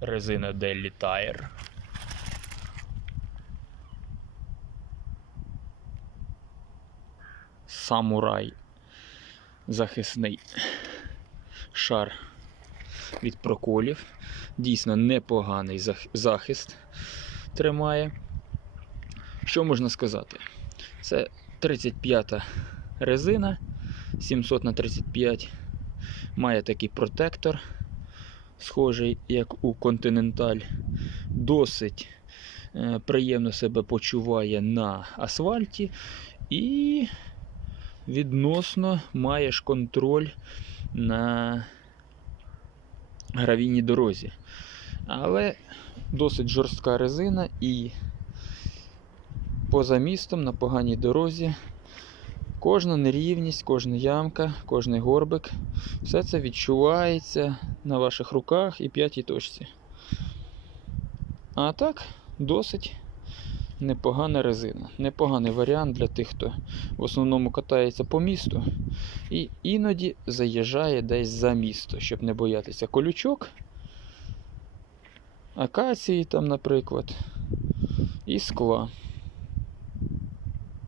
резина Daily Tire. Самурай. Захисний шар від проколів. Дійсно непоганий захист тримає. Що можна сказати? Це 35-та резина 700 на 35 має такий протектор, схожий як у Continental. Досить е, приємно себе почуває на асфальті і відносно маєш контроль на гравійній дорозі. Але досить жорстка резина і поза містом на поганій дорозі Кожна нерівність, кожна ямка, кожний горбик, все це відчувається на ваших руках і п'ятій точці. А так, досить непогана резина. Непоганий варіант для тих, хто в основному катається по місту і іноді заїжджає десь за місто, щоб не боятися колючок, акації там, наприклад, і скла.